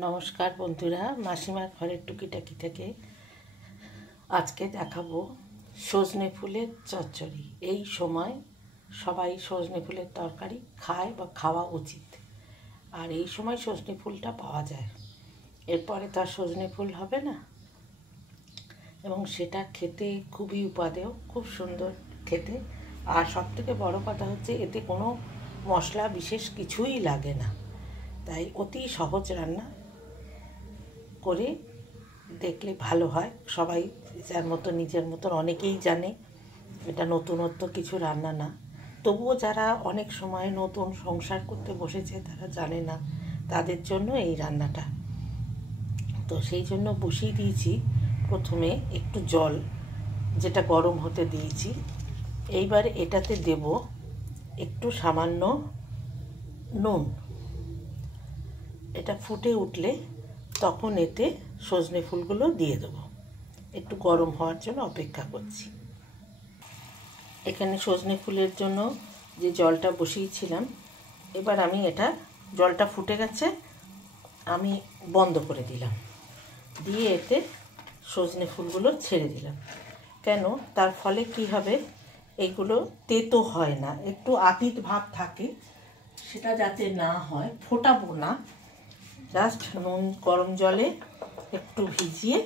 নমস্কার বন্ধুরা, মাসিমার ঘরের টুকিটাকি থেকে আজকে দেখাবো সজনে ফুলের চচ্চড়ি। এই সময় সবাই সজনে ফুলের তরকারি খায় বা খাওয়া উচিত, আর এই সময় সজনে ফুলটা পাওয়া যায়। এরপরে তো আর সজনে ফুল হবে না, এবং সেটা খেতে খুবই উপাদেয়, খুব সুন্দর খেতে। আর সবথেকে বড় কথা হচ্ছে এতে কোনো মশলা বিশেষ কিছুই লাগে না, তাই অতি সহজ রান্না করে দেখলে ভালো হয়। সবাই যার মতো নিজের মতন অনেকেই জানে, এটা নতুনত্ব কিছু রান্না না। তবুও যারা অনেক সময় নতুন সংসার করতে বসেছে তারা জানে না, তাদের জন্য এই রান্নাটা। তো সেই জন্য বসিয়ে দিয়েছি প্রথমে একটু জল, যেটা গরম হতে দিয়েছি। এইবার এটাতে দেব একটু সামান্য নুন। এটা ফুটে উঠলে তখন এতে সজনে ফুলগুলো দিয়ে দেবো। একটু গরম হওয়ার জন্য অপেক্ষা করছি। এখানে সজনে ফুলের জন্য যে জলটা বসিয়েছিলাম, এবার আমি জলটা ফুটে গেছে, আমি বন্ধ করে দিলাম, দিয়ে এতে সজনে ফুলগুলো ছেড়ে দিলাম। কেন? তার ফলে কি হবে, এগুলো তেতো হয় না, একটু আপিত ভাব থাকে, সেটা যাতে না হয়। ফোটাবো না, জাস্ট নুন গরম জলে একটু ভিজিয়ে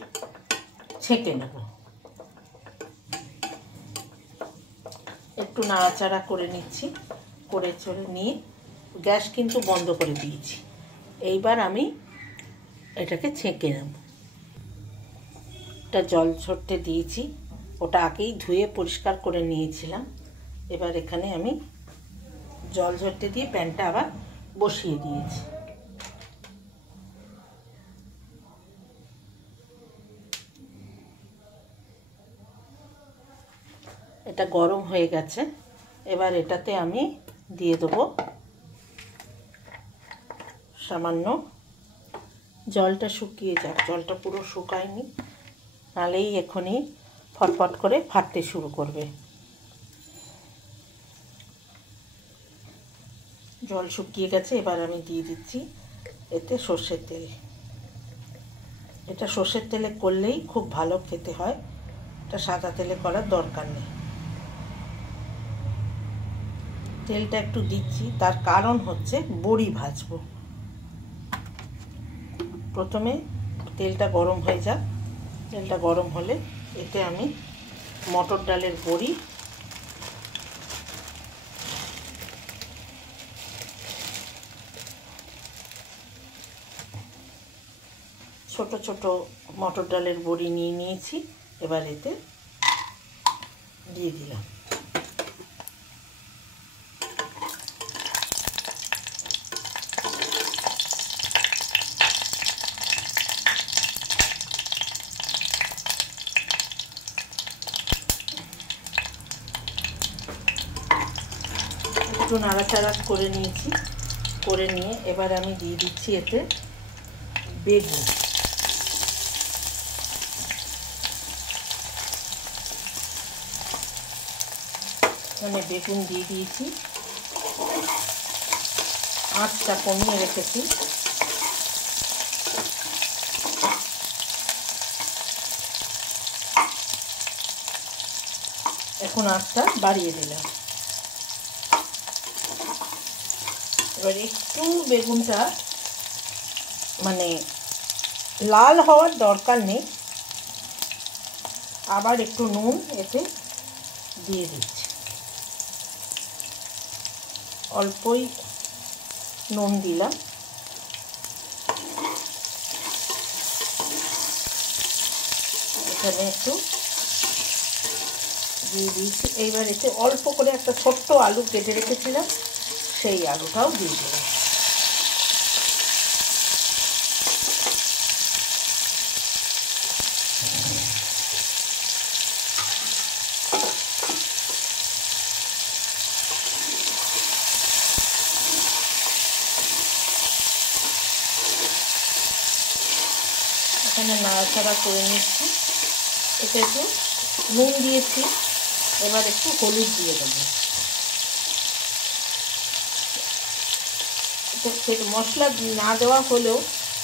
ছেঁকে নেব। একটু নাড়াচাড়া করে নিচ্ছি, করে চড়ে নিয়ে গ্যাস কিন্তু বন্ধ করে দিয়েছি। এইবার আমি এটাকে ছেঁকে নেব। এটা জল ঝরতে দিয়েছি, ওটা আগেই ধুয়ে পরিষ্কার করে নিয়েছিলাম। এবার এখানে আমি জল ঝরতে দিয়ে প্যানটা আবার বসিয়ে দিয়েছি। এটা গরম হয়ে গেছে, এবার এটাতে আমি দিয়ে দেবো সামান্য, জলটা শুকিয়ে যাক, জলটা পুরো শুকায়নি, নাহলেই এখনই ফটফট করে ফাটতে শুরু করবে। জল শুকিয়ে গেছে, এবার আমি দিয়ে দিচ্ছি এতে সর্ষের তেল। এটা সর্ষের তেলে করলেই খুব ভালো খেতে হয়, এটা সাদা তেলে করার দরকার নেই। তেলটা একটু দিচ্ছি, তার কারণ হচ্ছে বড়ি ভাজবো। প্রথমে তেলটা গরম হয়ে যাক, তেলটা গরম হলে এতে আমি মটর ডালের বড়ি, ছোট ছোট মটর ডালের বড়ি নিয়ে নিয়েছি, এবার এতে দিয়ে দিলাম। একটু নাড়াচাড়া করে নিয়েছি, করে নিয়ে এবার আমি দিয়ে দিচ্ছি এতে বেগুন। বেগুন দিয়ে দিয়েছি, আঁচটা কমিয়ে রেখেছি। এখন আঁচটা বাড়িয়ে দিলাম। এবার একটু বেগুনটা লাল হওয়ার দরকার নেই, আবার একটু নুন এতে দিয়ে দিচ্ছি। অল্পই নুন দিলাম। এখানে একটু দিয়ে দিয়েছি। এইবার এতে অল্প করে একটা ছোট্ট আলু কেটে রেখেছিলাম, সেই আলুটাও দিয়ে দিলাম। এখানে নাড়াচাড়া করে নিচ্ছি। এতে একটু নুন দিয়েছি, এবার একটু হলুদ দিয়ে দেবো। মশলা না দেওয়া হলেও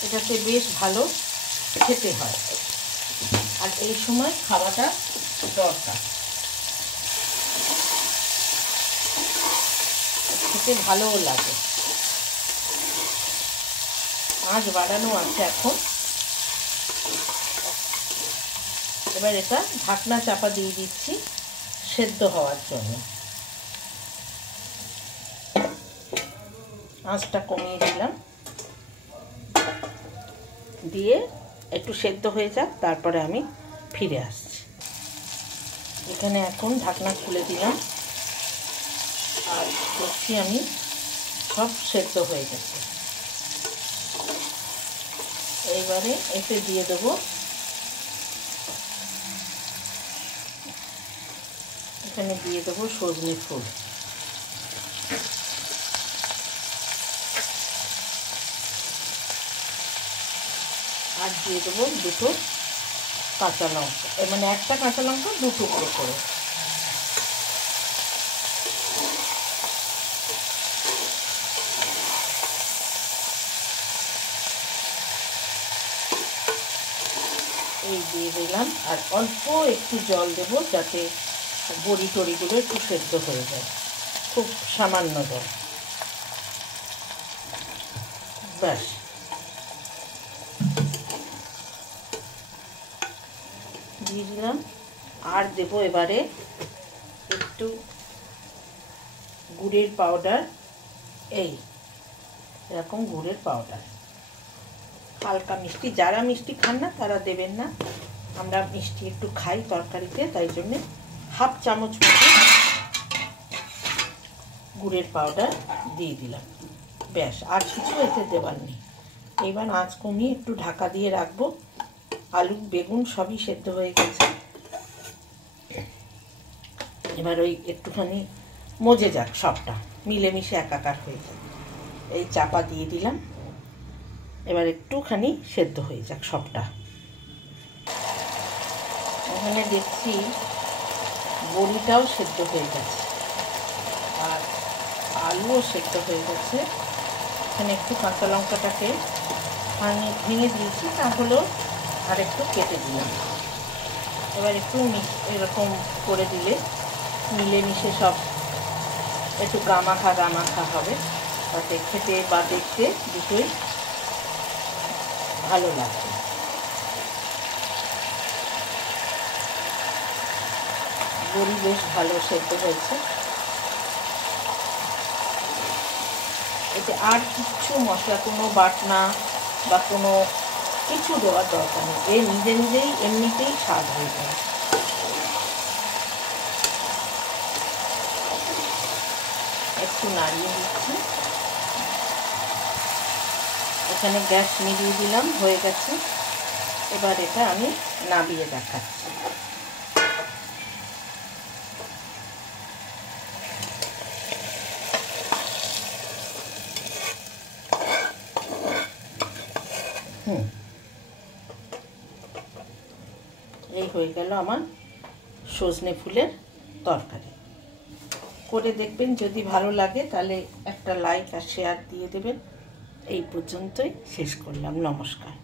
এটাতে বেশ ভালো খেতে হয়, আর এই সময় খাওয়াটা দরকার, খেতে ভালোও লাগে। আঁচ বাড়ানো আছে এখন। এবার এটা ঢাকনা চাপা দিয়ে দিচ্ছি সেদ্ধ হওয়ার জন্য। আঁচটা কমিয়ে দিলাম, দিয়ে একটু সেদ্ধ হয়ে যাক, তারপরে আমি ফিরে আসছি। এখানে এখন ঢাকনা খুলে দিলাম, আর দেখছি আমি সব সেদ্ধ হয়ে গেছে। এইবারে এতে দিয়ে দেবো এখানে দিয়ে দেবো সজনে ফুল। আর দিয়ে দেবো দুটো কাঁচা লঙ্কা, মানে একটা কাঁচা লঙ্কা দু টুকরো করে। এই দিয়ে দিলাম, আর অল্প একটু জল দেবো যাতে বড়ি টড়িগুলো একটু সেদ্ধ হয়ে যায়, খুব সামান্য জল, ব্যাস। দিয়ে দিলাম, আর দেবো এবারে একটু গুড়ের পাউডার, এই এরকম গুড়ের পাউডার, হালকা মিষ্টি। যারা মিষ্টি খান না তারা দেবেন না, আমরা মিষ্টি একটু খাই তরকারিতে, তাই জন্যে হাফ চামচ মতো গুড়ের পাউডার দিয়ে দিলাম, ব্যাস। আর কিছু এতে দেওয়ার নেই। এবার আঁচ কমিয়ে একটু ঢাকা দিয়ে রাখবো। আলু বেগুন সবই সেদ্ধ হয়ে গেছে, এবার ওই একটুখানি মজে যাক, সবটা মিলেমিশে একাকার হয়ে যাক। এই চাপা দিয়ে দিলাম, এবার একটুখানি সেদ্ধ হয়ে যাক সবটা। ওখানে দেখছি বড়িটাও সেদ্ধ হয়ে গেছে, আর আলুও সেদ্ধ হয়ে গেছে। এখানে একটু কাঁচা লঙ্কাটাকে ভেঙে দিয়েছি, তাহলেও আর একটু কেটে দিলাম। এবার একটু এরকম করে দিলে মিলেমিশে সব একটু গামাখা গামাখা হবে, তাতে খেতে বা দেখতে দুটোই ভালো লাগবে। বড়ি বেশ ভালো সেদ্ধ হয়েছে। এতে আর কিচ্ছু মশলা, কোনো বাটনা বা কোনো কিছু দেওয়ার দরকার নেই, এ নিজে নিজেই এমনিতেই স্বাদ হয়ে যায়। একটু নাড়িয়ে দিচ্ছি, এখানে গ্যাস মিলিয়ে দিলাম, হয়ে গেছে। এবার এটা আমি নামিয়ে দেখাচ্ছি। এই হয়ে গেল আমার সজনে ফুলের তরকারি। করে দেখবেন, যদি ভালো লাগে তাহলে একটা লাইক আর শেয়ার দিয়ে দেবেন। এই পর্যন্তই শেষ করলাম, নমস্কার।